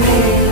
me.